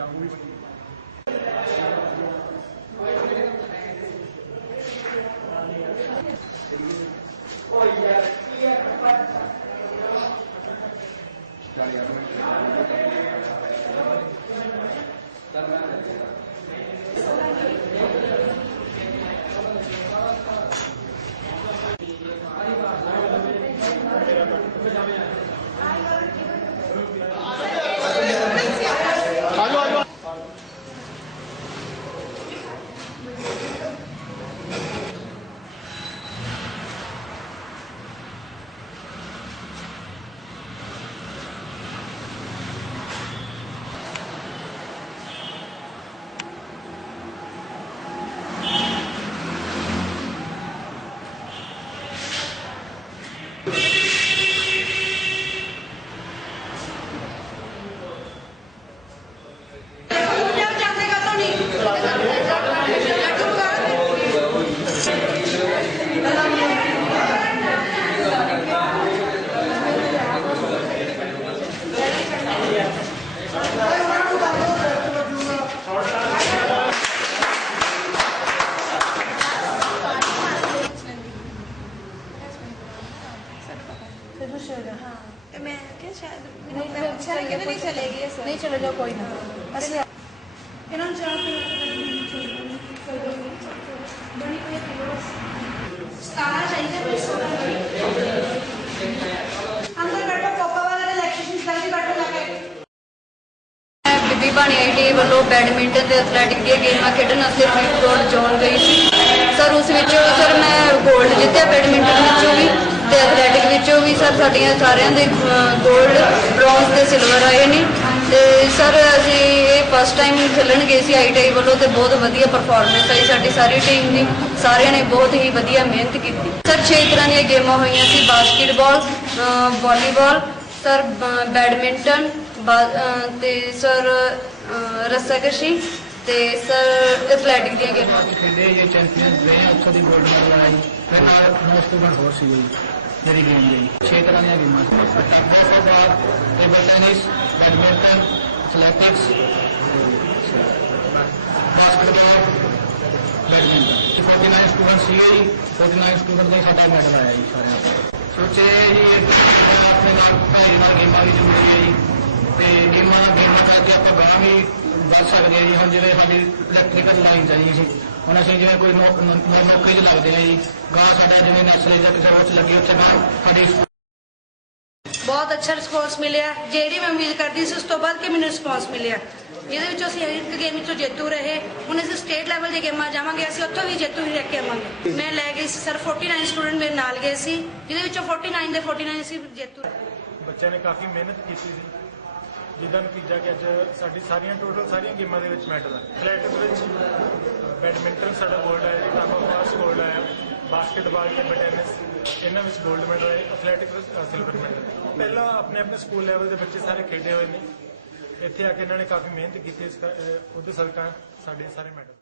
Gracias. ਤੇ ਮੈਂ ਕਿਹਾ ਸ਼ਾਇਦ ਨਹੀਂ ਮੈਨੂੰ ਫਿਰ ਅੱਛਾ ਲੱਗਿਆ ਚਲੇ ਨਹੀਂ ਚਲੇ ਗਏ ਸਰ। ਨਹੀਂ ਚਲੇ ਜਾਓ ਕੋਈ ਨਾ। ਅਸੀਂ ਇਹਨਾਂ ਨੂੰ ਚਾਹ ਪੀ ਬਣੀ ਹੋਈ ਹੈ ਸਤਾਰਾ ਚਾਹੀਦਾ ਕੋਈ ਸੋਨਾ ਅੰਦਰ ਬੈਠੋ ਕੋਪਾ ਵਾਲਾ ਰਿਲੈਕਸੇਸ਼ਨ ਜਲਦੀ ਬੈਠੋ ਲਾ ਕੇ। ਮੈਂ ਬੀਬੀ ਬਾਣੀ ਆਈਟੀ ਵੱਲੋਂ ਬੈਡਮਿੰਟਨ ਤੇ ਐਥਲੈਟਿਕ ਦੀਆਂ ਗੇਮਾਂ ਖੇਡਣ ਵਾਸਤੇ ਫਰੀਦਕੋਟ ਜੋਨ ਗਈ ਸੀ। ਸਰ ਉਸ ਵਿੱਚ ਸਰ ਮੈਂ 골ਡ ਜਿੱਤਿਆ ਬੈਡਮਿੰਟਨ ਵਿੱਚੋਂ। ਸਰ, ਸਾਡੀਆਂ ਸਾਰਿਆਂ ਦੇ 골ਡ ਬ੍ਰੌਂਜ਼ ਤੇ ਸਿਲਵਰ ਆਏ ਨੇ। ਤੇ ਸਰ, ਅਸੀਂ ਇਹ ਫਸਟ ਟਾਈਮ ਖੇਲਣ ਗਏ ਸੀ ਆਈਟੀਆਈ ਵੱਲੋਂ ਤੇ ਬਹੁਤ ਵਧੀਆ ਪਰਫਾਰਮੈਂਸ ਆਈ ਸਾਡੀ ਸਾਰੀ ਟੀਮ ਦੀ। ਸਾਰਿਆਂ ਨੇ ਬਹੁਤ ਹੀ ਵਧੀਆ ਮਿਹਨਤ ਕੀਤੀ। ਸਰ 6 ਤਰ੍ਹਾਂ ਦੀਆਂ ਗੇਮਾਂ ਹੋਈਆਂ ਸੀ ਬਾਸਕਟਬਾਲ ਵਾਲੀਬਾਲ ਸਰ ਬੈਡਮਿੰਟਨ ਤੇ ਸਰ, ਅਹ ਰੱਸਾਕਸ਼ੀ ਤੇ ਸਰ ਐਥਲੈਟਿਕ ਦੀਆਂ ਗੇਮਾਂ। ਖੇਡੇ, ਇਹ ਚੈਂਪੀਅਨ ਰਹੇ, ਉੱਥੋਂ ਦੀ ਗੋਲਡ ਮੈਡਲ ਆਈ, ਫਿਰ ਨਾਲ ਨੌ ਸਟੂਡੈਂਟ ਹੋਰ ਸੀ ਮੇਰੀ ਗੇਮ ਲਈ ਛੇ ਤਰ੍ਹਾਂ ਦੀਆਂ ਗੇਮਾਂ। ਸੀ ਬਹੁਤ ਤੋਂ table tennis badminton athletics basketball badminton ਤੇ 49 ਸਟੂਡੈਂਟ ਸੀ ਜੀ। 49 ਸਟੂਡੈਂਟ ਦਾ ਸਾਡਾ ਮੈਡਲ ਆਇਆ ਜੀ ਸਾਰਿਆਂ ਦਾ। ਸੋਚੇ ਜੀ ਇਹ ਆਪਣੇ ਨਾਲ ਭਾਈ ਨਾਲ ਗੇਮਾਂ ਵੀ ਜ਼ਰੂਰੀ ਹੈ ਜੀ। ਤੇ ਗੇਮਾਂ ਗੇਮਾਂ ਕਰਕੇ ਆਪਾਂ ਗਾਂ ਵੀ ਵੱਧ ਸਕਦੇ ਹਾਂ ਜੀ। ਹੁਣ ਜਿਵੇਂ ਸਾਡੀ ਇਲੈਕਟ੍ਰੀਕਲ ਲਾਈਨ ਚਾਹੀਦੀ ਸੀ ਹੁਣ ਅਸੀਂ ਜਿਵੇਂ ਕੋਈ ਨੌ- ਨੌ- ਨੌਕਰੀ 'ਚ ਲੱਗਦੇ ਹਾਂ ਜੀ। ਗਾਂ ਸਾਡਾ ਜਿਵੇਂ ਨਰਸਰੀ ਜਾਂ ਕਿਸੇ ਹੋਰ 'ਚ ਲੱਗੀ ਉੱਥੇ ਗਾਂ ਸਾਡੀ ਬਹੁਤ ਅੱਛਾ ਰਿਸਪੌਂਸ ਮਿਲਿਆ। ਜਿਹੜੀ ਮੈਂ ਉਮੀਦ ਕਰਦੀ ਸੀ ਉਸ ਤੋਂ ਵੱਧ ਕੇ ਮੈਨੂੰ ਰਿਸਪੌਂਸ ਮਿਲਿਆ। ਜਿਹਦੇ ਵਿੱਚੋਂ ਅਸੀਂ ਇੱਕ ਗੇਮ ਵਿੱਚੋਂ ਜੇਤੂ ਰਹੇ। ਹੁਣ ਅਸੀਂ ਸਟੇਟ ਲੈਵਲ ਦੀ ਗੇਮਾਂ ਜਾਵਾਂਗੇ ਅਸੀਂ ਉੱਥੋਂ ਵੀ ਜੇਤੂ ਹੀ ਲੈ ਕੇ ਆਵਾਂਗੇ। ਮੈਂ ਲੈ ਗਈ ਸੀ ਸਰ 49 ਸਟੂਡੈਂਟ ਮੇਰੇ ਨਾਲ ਗਏ ਸੀ। ਜਿਹਦੇ ਵਿੱਚੋਂ 49 ਦੇ 49 ਅਸੀਂ ਜੇਤੂ ਬੱਚਿਆਂ ਨੇ ਕਾਫੀ ਮਿਹਨਤ ਕੀਤੀ ਸੀ। ਜਿਹਦਾ ਨਤੀਜਾ ਕਿ ਅੱਜ ਸਾਡੀ ਸਾਰੀਆਂ ਟੋਟਲ ਸਾਰੀਆਂ ਗੇਮਾਂ ਦੇ ਵਿੱਚ ਮੈਡਲ ਆ। ਐਥਲੈਟਿਕ ਵਿੱਚ ਬੈਡਮਿੰਟਨ ਸਾਡਾ ਗੋਲਡ ਆਇਆ ਟਾਪ ਆਫ ਪਾਸ 골ਡ ਆਇਆ ਬਾਸਕਟਬਾਲ ਟੇਬਲ ਟੈਨਿਸ ਇਹਨਾਂ ਵਿੱਚ ਗੋਲਡ ਮੈਡਲ ਆਇਆ ਐਥਲੈਟਿਕ ਵਿੱਚ ਸਿਲਵਰ ਮੈਡਲ ਪਹਿਲਾਂ ਆਪਣੇ ਆਪਣੇ ਸਕੂਲ ਲੈਵਲ ਦੇ ਬੱਚੇ ਸਾਰੇ ਖੇਡੇ ਹੋਏ ਨੇ। ਇੱਥੇ ਆ ਕੇ ਇਹਨਾਂ ਨੇ ਕਾਫੀ ਮਿਹਨਤ ਕੀਤੀ ਇਸ ਉਹਦੇ ਸਦਕਾ ਸਾਡੇ ਸਾਰੇ ਮੈਡਲ।